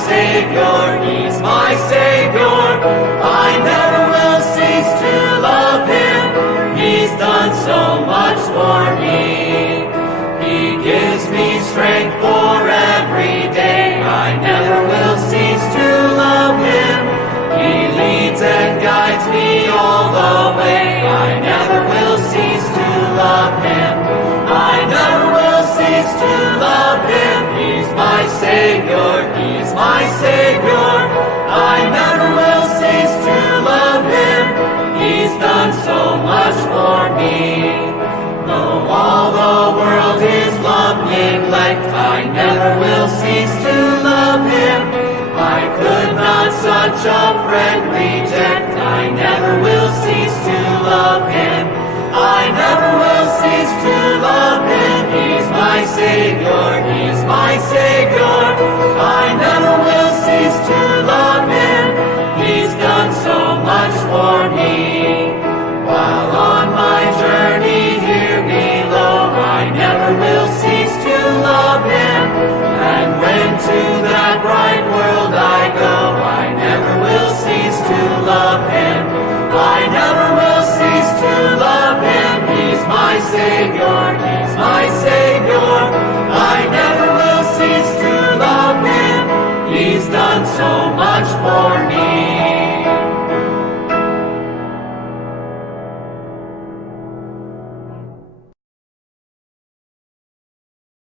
Saviour, He's my Saviour. I never will cease to love Him. He's done so much for me. He gives me strength for every day. I never will cease to love Him. He leads and guides me all the way. I never will cease to love Him. I never will cease to love Him. He's my Saviour, He's my Saviour. I never will cease to love Him. He's done so much for me. Though all the world is love neglect, I never will cease to love Him. I could not such a friend reject. I never will cease to love Him. I never will cease to love Him. He's my Saviour, He's my Saviour. I never will cease to love Him. He's done so much for me. While on my journey here below, I never will cease to love Him. And when to that bright world I go, I never will cease to love Him. I never will cease to love Him. He's my Saviour, He's